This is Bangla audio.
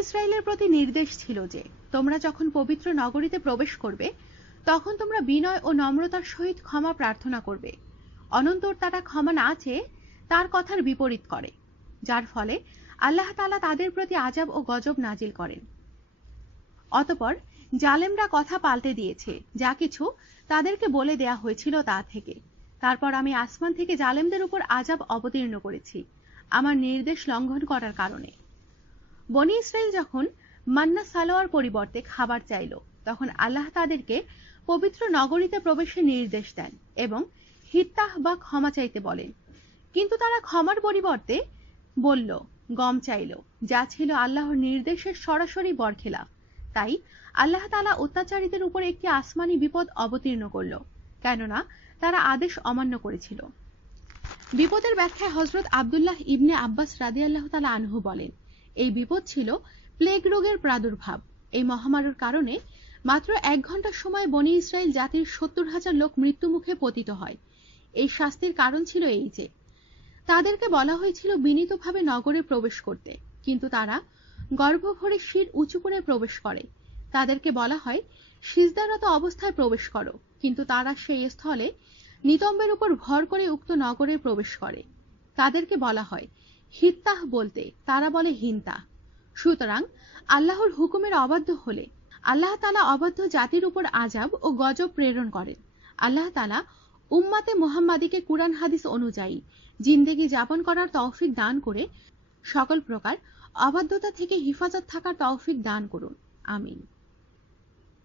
ইসরায়েলের প্রতি নির্দেশ ছিল যে, তোমরা যখন পবিত্র নগরীতে প্রবেশ করবে, তখন তোমরা বিনয় ও নম্রতার সহিত ক্ষমা প্রার্থনা করবে। অনন্তর তারা ক্ষমা না চেয়ে তার কথার বিপরীত করে, যার ফলে আল্লাহ তালা তাদের প্রতি আজাব ও গজব নাজিল করেন। অতপর জালেমরা কথা পাল্টে দিয়েছে, যা কিছু তাদেরকে বলে দেয়া হয়েছিল তা থেকে। তারপর আমি আসমান থেকে জালেমদের উপর আজাব অবতীর্ণ করেছি, আমার নির্দেশ লঙ্ঘন করার কারণে। বনি ইসরায়েল যখন মান্না সালোয়ার পরিবর্তে খাবার চাইল, তখন আল্লাহ তাদেরকে পবিত্র নগরীতে প্রবেশের নির্দেশ দেন এবং হিত্তাহ বা ক্ষমা চাইতে বলেন। কিন্তু তারা ক্ষমার পরিবর্তে বলল, গম চাইল, যা ছিল আল্লাহর নির্দেশের সরাসরি বরখেলাফ। তাই আল্লাহ তালা অত্যাচারীদের উপর একটি আসমানি বিপদ অবতীর্ণ করল, কেননা তারা আদেশ অমান্য করেছিল। বিপদের ব্যাখ্যায় হজরত আবদুল্লাহ ইবনে আব্বাস রাদি আল্লাহ তালা আনহু বলেন এই বিপদ ছিল প্লেগ রোগের প্রাদুর্ভাব। এই মহামারীর কারণে মাত্র এক ঘণ্টার সময় বনি ইসরায়েল জাতির সত্তর হাজার লোক মৃত্যুমুখে পতিত হয়। এই শাস্তির কারণ ছিল এই যে, তাদেরকে বলা হয়েছিল বিনীতভাবে নগরে প্রবেশ করতে, কিন্তু তারা গর্ভভরে শির উঁচু করে প্রবেশ করে। তাদেরকে বলা হয়, সিজদারত অবস্থায় প্রবেশ করো, কিন্তু তারা সেই স্থলে নিতম্বের উপর ভর করে উক্ত নগরে প্রবেশ করে। তাদেরকে বলা হয় হিত্তাহ বলতে তারা বলে হিন্তা। সুতরাং আল্লাহর হুকুমের অবাধ্য হলে আল্লাহ তালা অবাধ্য জাতির উপর আজাব ও গজব প্রেরণ করেন। আল্লাহ তালা উম্মাতে মোহাম্মাদিকে কুরআন হাদিস অনুযায়ী জিন্দেগি যাপন করার তৌফিক দান করে সকল প্রকার অবাধ্যতা থেকে হিফাজত থাকার তৌফিক দান করুন। আমিন।